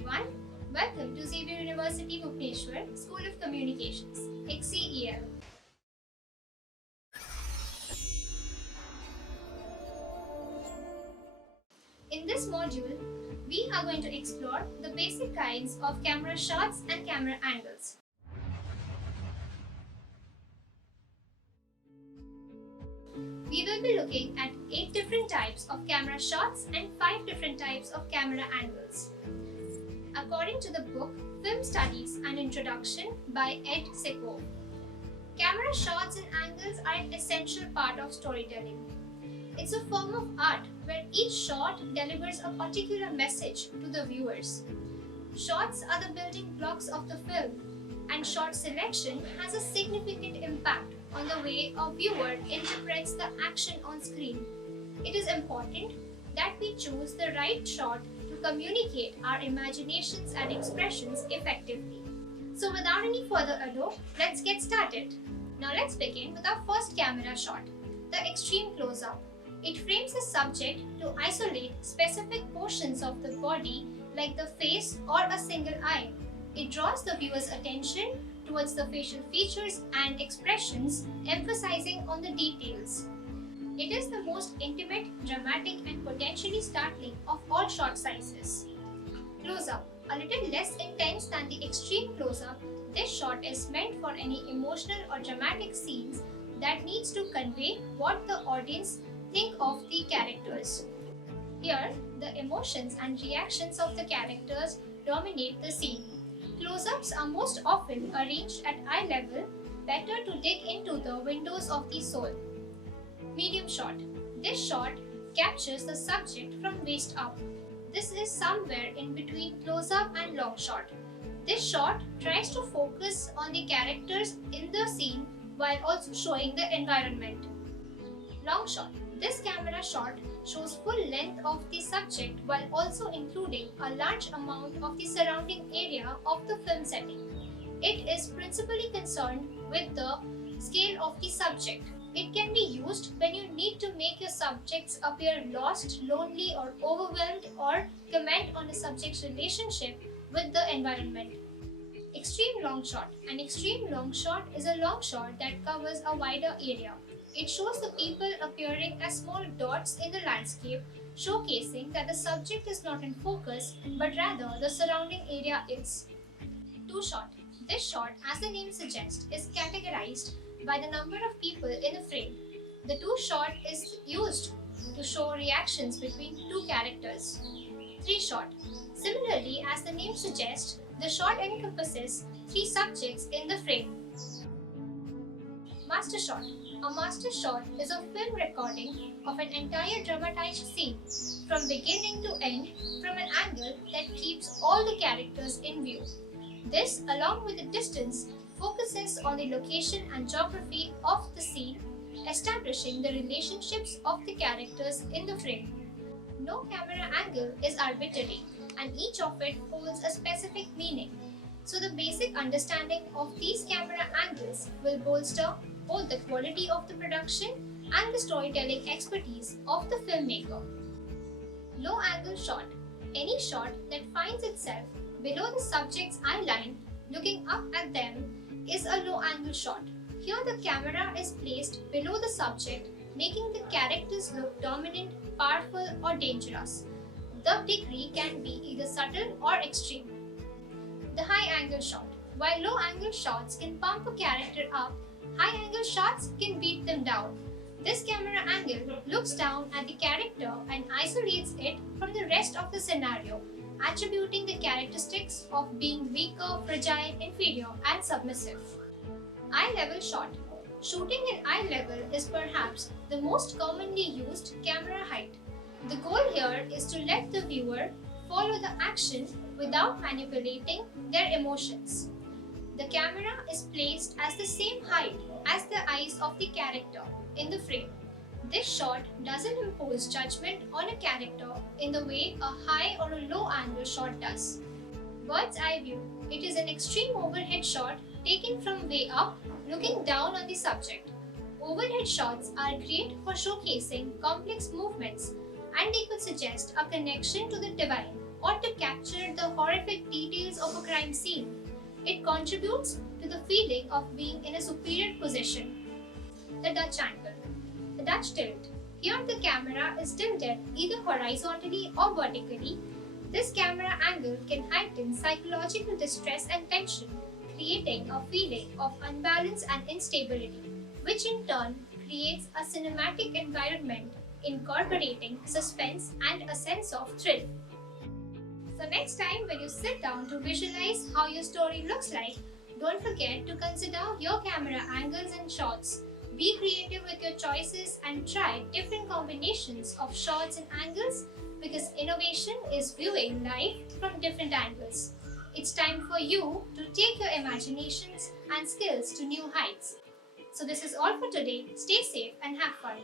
everyone. Welcome to Xavier University Bhubaneswar School of Communications, XCEL. In this module, we are going to explore the basic kinds of camera shots and camera angles. We will be looking at 8 different types of camera shots and 5 different types of camera angles. According to the book Film Studies and Introduction by Ed Sikov, camera shots and angles are an essential part of storytelling. It's a form of art where each shot delivers a particular message to the viewers. Shots are the building blocks of the film, and shot selection has a significant impact on the way a viewer interprets the action on screen. It is important that we choose the right shot to communicate our imaginations and expressions effectively. So without any further ado, let's get started. Now let's begin with our first camera shot, the extreme close-up. It frames the subject to isolate specific portions of the body like the face or a single eye. It draws the viewer's attention towards the facial features and expressions, emphasizing on the details. It is the most intimate, dramatic and potentially startling of all shot sizes. Close-up. A little less intense than the extreme close-up, this shot is meant for any emotional or dramatic scenes that needs to convey what the audience think of the characters. Here, the emotions and reactions of the characters dominate the scene. Close-ups are most often arranged at eye level, better to dig into the windows of the soul. Medium shot. This shot captures the subject from waist up. This is somewhere in between close-up and long shot. This shot tries to focus on the characters in the scene while also showing the environment. Long shot. This camera shot shows full length of the subject while also including a large amount of the surrounding area of the film setting. It is principally concerned with the scale of the subject. It can be used when you need to make your subjects appear lost, lonely or overwhelmed, or comment on a subject's relationship with the environment. Extreme long shot. An extreme long shot is a long shot that covers a wider area. It shows the people appearing as small dots in the landscape, showcasing that the subject is not in focus, but rather the surrounding area is. Two shot. This shot, as the name suggests, is categorized by the number of people in a frame. The two shot is used to show reactions between two characters. Three shot. Similarly, as the name suggests, the shot encompasses three subjects in the frame. Master shot. A master shot is a film recording of an entire dramatized scene from beginning to end from an angle that keeps all the characters in view. This, along with the distance, focuses on the location and geography of the scene, establishing the relationships of the characters in the frame. No camera angle is arbitrary, and each of it holds a specific meaning. So the basic understanding of these camera angles will bolster both the quality of the production and the storytelling expertise of the filmmaker. Low angle shot. Any shot that finds itself below the subject's eye line, looking up at them, is a low angle shot. Here the camera is placed below the subject, making the characters look dominant, powerful or dangerous. The degree can be either subtle or extreme. The high angle shot. While low angle shots can pump a character up, high angle shots can beat them down. This camera angle looks down at the character and isolates it from the rest of the scenario, attributing the characteristics of being weaker, fragile, inferior, and submissive. Eye level shot. Shooting at eye level is perhaps the most commonly used camera height. The goal here is to let the viewer follow the action without manipulating their emotions. The camera is placed as the same height as the eyes of the character in the frame. This shot doesn't impose judgment on a character in the way a high or a low angle shot does. Bird's eye view. It is an extreme overhead shot taken from way up, looking down on the subject. Overhead shots are great for showcasing complex movements, and they could suggest a connection to the divine. or to capture the horrific details of a crime scene. It contributes to the feeling of being in a superior position. The Dutch angle. The Dutch tilt. Here the camera is tilted either horizontally or vertically. This camera angle can heighten psychological distress and tension, creating a feeling of unbalance and instability, which in turn creates a cinematic environment incorporating suspense and a sense of thrill. So next time when you sit down to visualize how your story looks like, don't forget to consider your camera angles and shots. Be creative with your choices and try different combinations of shots and angles because innovation is viewing life from different angles. It's time for you to take your imaginations and skills to new heights. So this is all for today. Stay safe and have fun.